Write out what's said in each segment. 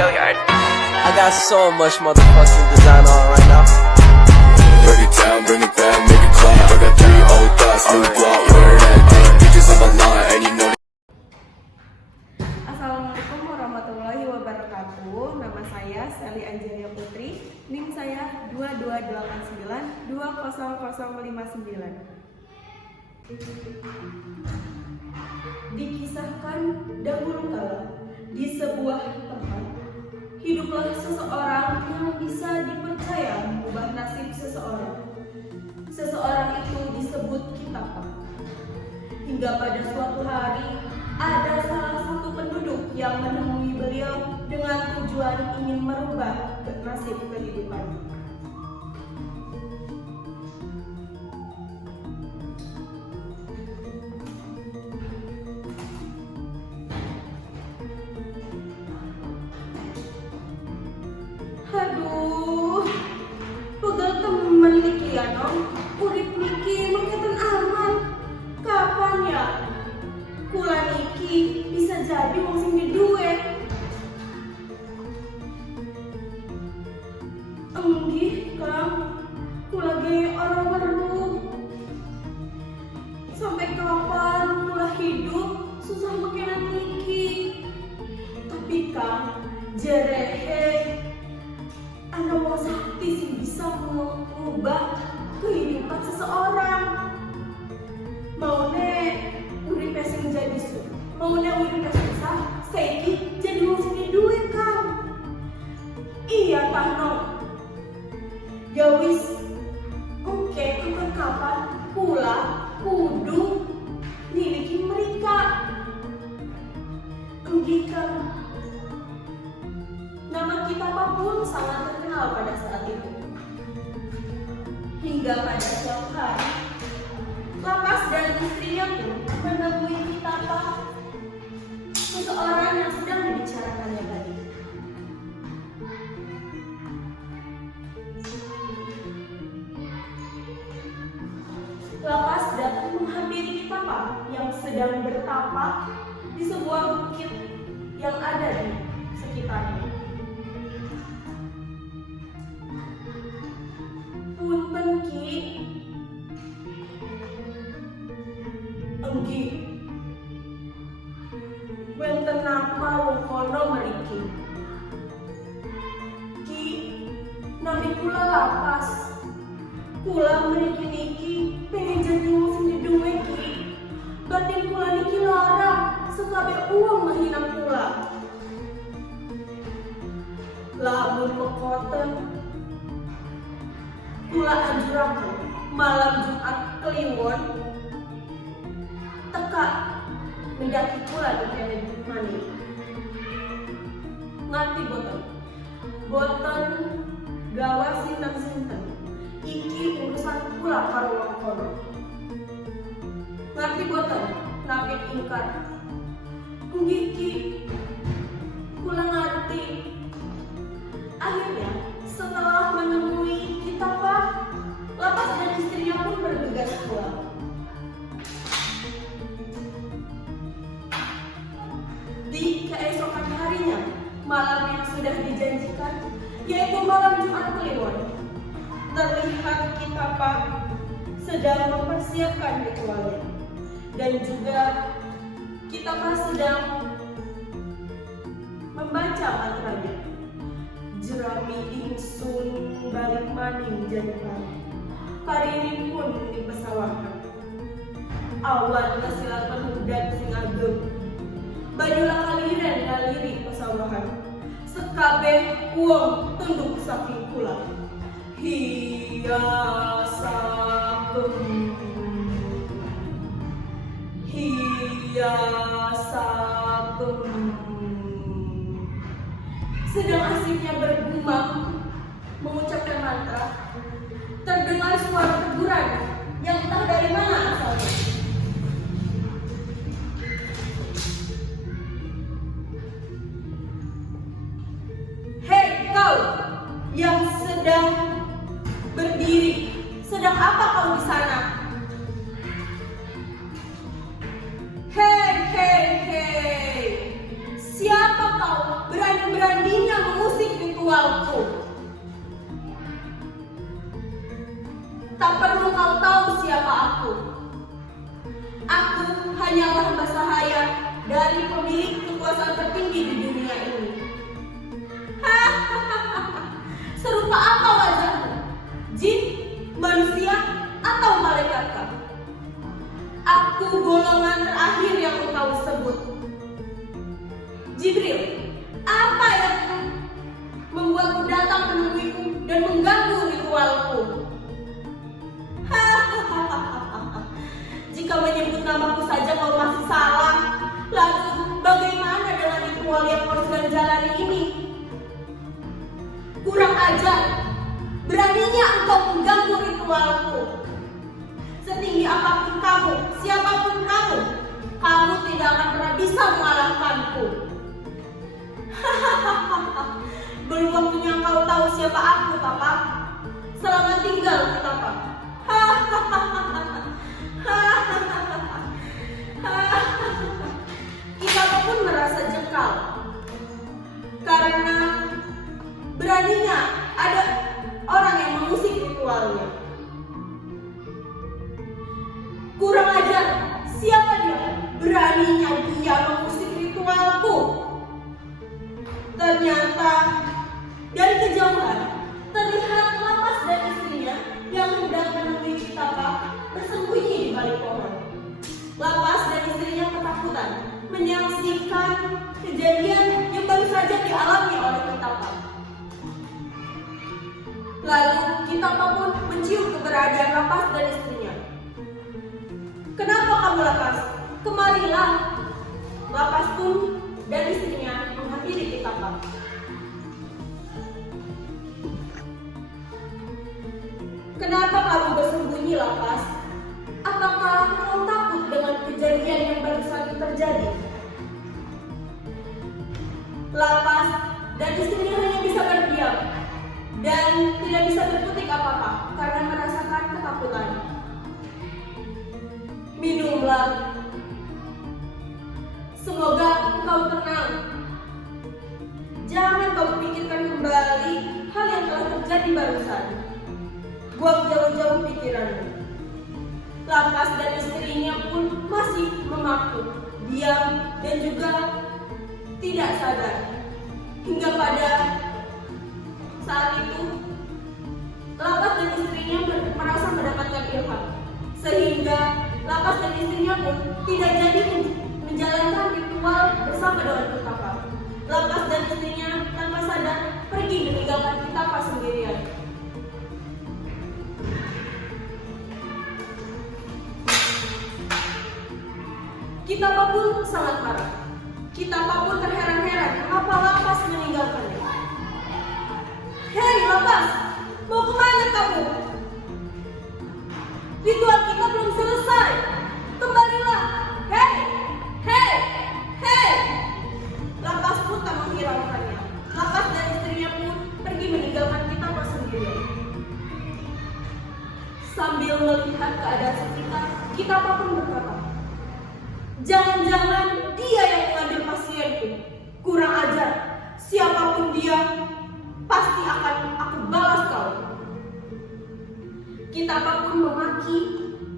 I got so much motherfucking design on right now. Break it down, bring it back, make it clap. I got 3 old thoughts, new block, where that thing. Bitches on my line, and you know. Assalamualaikum warahmatullahi wabarakatuh. Nama saya Sally Angelia Putri. NIM saya 2289 20059. Dikisahkan dahulu kala di sebuah tempat hiduplah seseorang yang bisa dipercaya mengubah nasib seseorang. Seseorang itu disebut Kitapa. Hingga pada suatu hari ada salah satu penduduk yang menemui beliau dengan tujuan ingin merubah nasib kehidupannya. Aduh, pegal temen niki ya non, urip niki mungkin aman. Kapan ya kula niki bisa jadi wong sing di duwe? Enggih Kang, kula ge orang weruh. Sampai kapan kula hidup susah makinan niki? Tapi Kang, jerehe ada wong sakti sing bisa mengubah kehidupan seseorang. Maune urip sing jadi maune urip susah, saiki jadi wong sing duwe Kang. Iya Kang no. Ya wis, oke kapan kula kudu miliki mereka. Enggih Kang. Nama Kitapa pun sangat terkenal pada saat itu. Hingga pada suatu hari, Lapas dan istrinya pun menemui Kitapa, seseorang yang sedang dibicarakannya tadi. Lapas datang menghampiri Kitapa yang sedang bertapa di sebuah bukit yang ada di sekitarnya. Punten Ki, enggi wonten napa wong kono mriki? Ki, nami kula Lapas. Kula mriki niki pengen jadi wong sing duwe Ki. Batin kula niki lara, sekabe uang menghina kula. Lamun pekoten kula anjuraken malam Jumat Kliwon teka mendaki kula di kene mani. Ngerti boten gawa sinten-sinten. Iki urusan kula karo wong kono. Ngerti boten napit ingkar. Nggih Ki, kula ngerti. Akhirnya setelah menemui Kitapa, Lapas dan istrinya pun bergegas pulang. Di keesokan harinya, malam yang sudah dijanjikan, yaitu malam Jumat Kliwon, terlihat Kitapa sedang mempersiapkan ritualnya, dan juga Kitapa sedang membaca mantranya. Jerami ingsun balik maning jantan, paririn pun di pesawahan. Awan ngasilakan hudan sing agem, banyulah kaliren ngaliri pesawahan. Sekabeh uang tunduk saking kula, hiasakem, hiasakem. Sedang asiknya bergumam mengucapkan mantra, terdengar suara teguran yang entah dari mana asalnya. Hei kau yang sedang berdiri, sedang apa kau di sana? Hei, siapa kau berani-beraninya ritualku. Tak perlu kau tahu siapa aku. Aku hanyalah hamba sahaya dari pemilik kekuasaan tertinggi di dunia ini. Serupa apa wajahmu? Jin, manusia, atau malaikatkah? Aku golongan terakhir yang engkau sebut. Jibril, apa yang membuatmu datang menemuiku dan mengganggu ritualku? Jika menyebut namaku saja kau masih salah, lalu bagaimana dengan ritual yang kau sedang jalani ini? Kurang ajar, beraninya engkau mengganggu ritualku. Setinggi apapun kamu, siapapun kamu, kamu tidak akan pernah bisa mengalahkanku. Belum waktunya kau tahu siapa aku, Papa. Selamat tinggal, Papa. Kita pun merasa jengkal karena beraninya ada orang yang mengusik ritualnya. Kurang ajar, siapa dia? Beraninya dia mengusik ritualku. Ternyata dari kejauhan terlihat Lapas dan istrinya yang hendak menemui Citapa bersembunyi di balik pohon. Lapas dan istrinya ketakutan menyaksikan kejadian yang baru saja dialami oleh Citapa. Lalu Citapa pun mencium keberadaan Lapas dan istrinya. Kenapa kamu, Lapas? Kemarilah. Lapas pun dan istrinya menghampiri Citapa. Kenapa kamu bersembunyi, Lapas? Apakah kau takut dengan kejadian yang baru saja terjadi? Lapas dan istrinya hanya bisa berdiam dan tidak bisa berkutik apa-apa karena merasakan ketakutan. Minumlah. Semoga engkau tenang. Jangan kau pikirkan kembali hal yang telah terjadi barusan. Buang jauh-jauh pikiranmu. Lapas dan istrinya pun masih memaku, diam dan juga tidak sadar. Hingga pada saat itu, Lapas dan istrinya merasa mendapatkan ilham. Sehingga Lapas dan istrinya pun tidak jadi menjalankan ritual bersama dengan Citapa. Lapas dan istrinya tanpa sadar pergi meninggalkan Citapa sendirian. Citapa pun sangat marah. Citapa pun terheran-heran mengapa Lapas meninggalkannya. Hei Lapas, mau kemana kamu? Ritual kita belum selesai. Kembalilah. Hei, hei, hei. Lapas pun tak menghiraukannya. Lapas dan istrinya pun pergi meninggalkan Citapa sendirian. Sambil melihat keadaan sekitar, Citapa pun berkata, jangan-jangan dia yang mengambil pasienku. Kurang ajar. Siapapun dia, pasti akan aku balas kau. Citapa pun memaki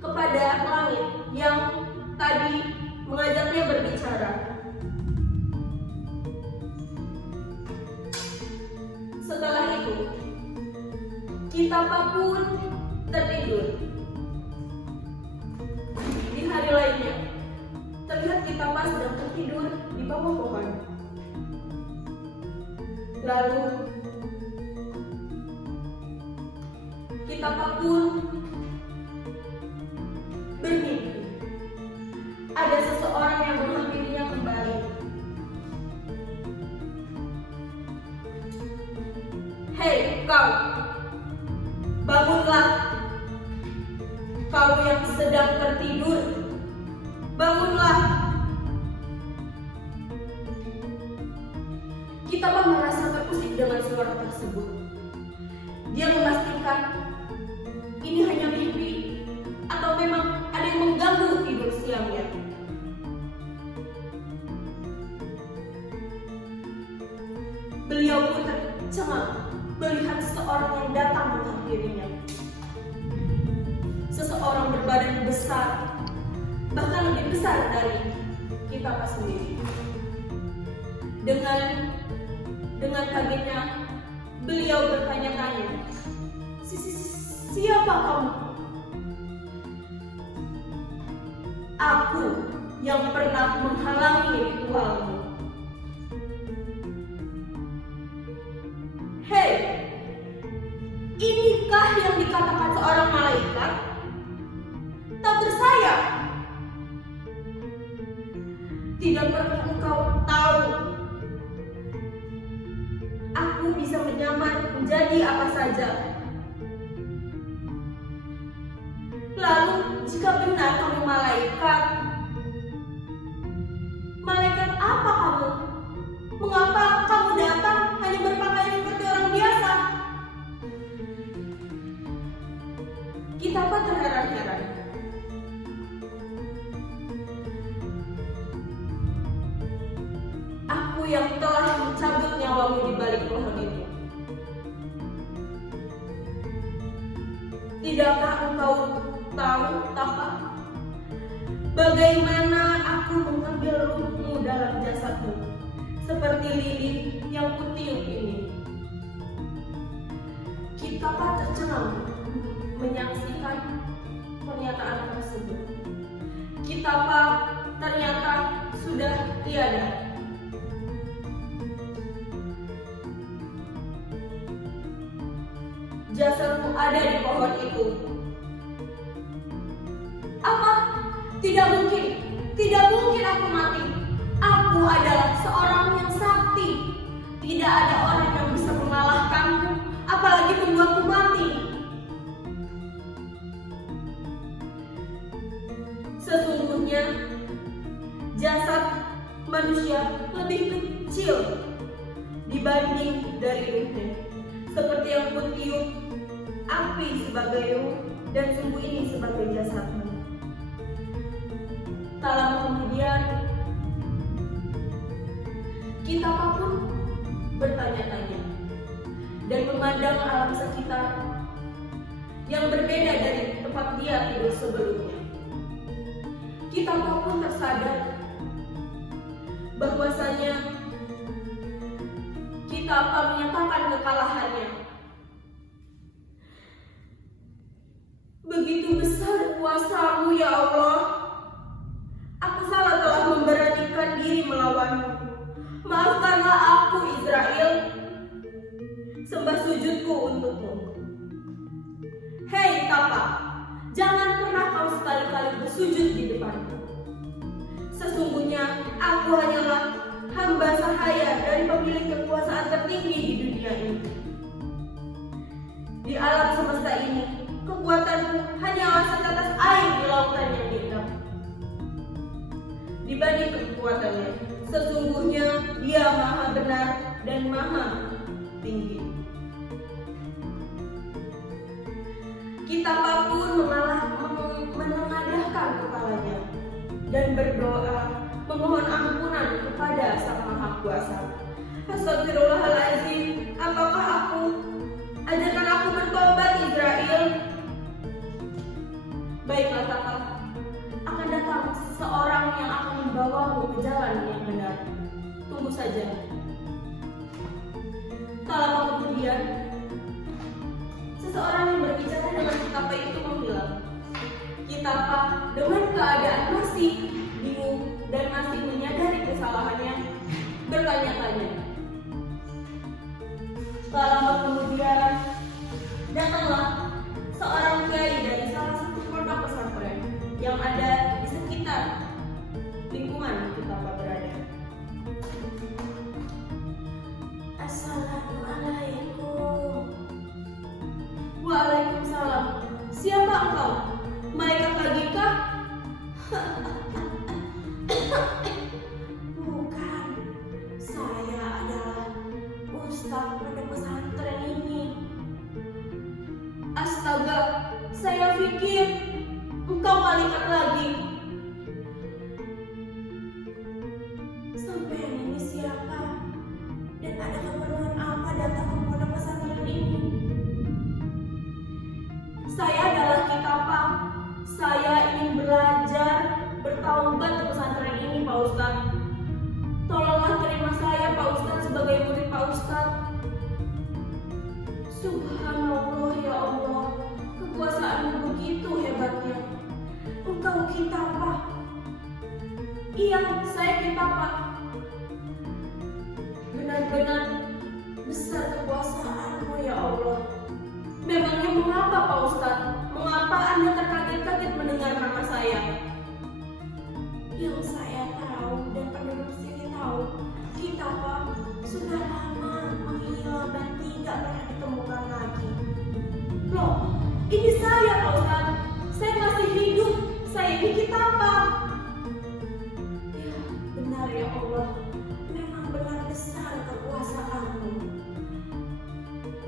kepada langit yang tadi mengajaknya berbicara. Setelah itu, Citapa pun tertidur. Di hari lainnya, terlihat Citapa sedang tertidur di bawah pohon. Lalu Citapa pun bermimpi. Ada seseorang yang menghampirinya kembali. Hei kau, bangunlah. Kau yang sedang tertidur, bangunlah. Citapa merasa terusik dengan suara tersebut. Dia memastikan ini hanya mimpi atau memang ada yang mengganggu tidur siangnya. Beliau pun tercengang melihat seseorang yang datang menghampirinya. Seseorang berbadan besar, bahkan lebih besar dari kita sendiri. Dengan kagetnya, beliau bertanya-tanya, "Siapa kamu?" "Aku yang pernah menghalangi ritualmu." "Hei, inikah yang dikatakan seorang malaikat? Tak bersayap. Tidak perlu engkau tahu. Aku bisa menyamar menjadi apa saja. Lalu, jika benar kamu malaikat, malaikat apa kamu? Mengapa kamu datang hanya berpakaian seperti orang biasa?" Kita pun terheran-heran. "Aku yang telah mencabut nyawamu di balik pohon itu. Tidakkah engkau tahu, Tapa, bagaimana aku mengambil ruhmu dalam jasadmu, seperti lilin yang kutiup ini?" Kita pun tercengang menyaksikan pernyataan tersebut. Kita pun ternyata sudah tiada. Jasadmu ada di pohon itu. "Apa? Tidak mungkin. Tidak mungkin aku mati. Aku adalah seorang yang sakti. Tidak ada orang yang bisa mengalahkanku, apalagi membuatku mati." Sesungguhnya, jasad manusia lebih kecil dibanding dari ruhnya, seperti yang kutiup api sebagai ruh dan sumbu ini sebagai jasadmu. Tak lama kemudian, kita pun bertanya-tanya dan memandang alam sekitar yang berbeda dari tempat dia tidur sebelumnya. Kita pun tersadar bahwasanya kita akan menyatakan kekalahannya. "Begitu besar kuasa-Mu, ya Allah. Aku salah telah memberanikan diri melawan-Mu. Maafkanlah aku, Israel. Sembah sujudku untuk-Mu." "Hei Tapa, jangan pernah kau sekali-kali bersujud di depanku. Sesungguhnya aku hanyalah hamba sahaya dari pemilik kekuasaan tertinggi di dunia ini. Di alam semesta ini, kekuatanku hanyalah setetes air di lautan yang hitam. Dibanding kekuatannya, sesungguhnya Dia maha benar dan maha tinggi." Kita pun menengadahkan kepalanya dan berdoa memohon ampunan kepada Sang Maha Kuasa. "Astagfirullahaladzim, apakah ajarkan aku bertobat, Israel?" "Baiklah, Tapa, akan datang seseorang yang akan membawamu ke jalan yang benar. Tunggu saja." Tak lama kemudian, seseorang yang berbicara dengan Kitapa itu menghilang. Kitapa dengan keadaan masih bingung dan masih menyadari kesalahannya, bertanya-tanya. Tak lama kemudian, datanglah seorang kiai dari salah satu pondok pesantren yang ada di sekitar lingkungan Kitapa berada. "Assalamualaikum." "Waalaikumsalam. Siapa engkau? Malaikat lagi kah?" "Bukan. Saya adalah ustaz pondok pesantren ini." "Astaga, saya pikir engkau malaikat lagi." "Sampai ini siapa? Dan ada keperluan apa datang Subhanallah ya Allah, kekuasaanmu begitu hebatnya. Engkau Kitapa. Iya, saya Kitapa. Benar-benar besar kekuasaanmu ya Allah. Memangnya mengapa Pak Ustadz? Mengapa Anda terkaget-kaget mendengar nama saya? Yang saya tahu dan penduduk sini tahu, Kitapa sudah lama menghilang dan tidak pernah ditemukan lagi. Loh, ini saya Pak Ustadz. Saya masih hidup. Saya ini Kitapa. Ya, benar ya Allah. Memang benar besar kekuasaanmu.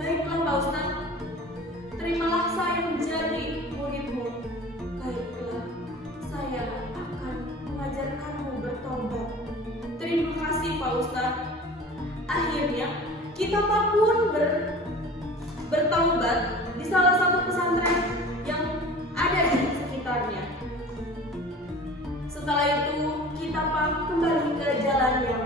Baiklah Pak Ustadz. Terimalah saya menjadi muridmu. Baiklah, saya akan mengajarkanmu bertobat. Terima kasih Pak Ustadz. Akhirnya, Kitapa pun bertaubat di salah satu pesantren yang ada di sekitarnya. Setelah itu, Kitapa kembali ke jalan yang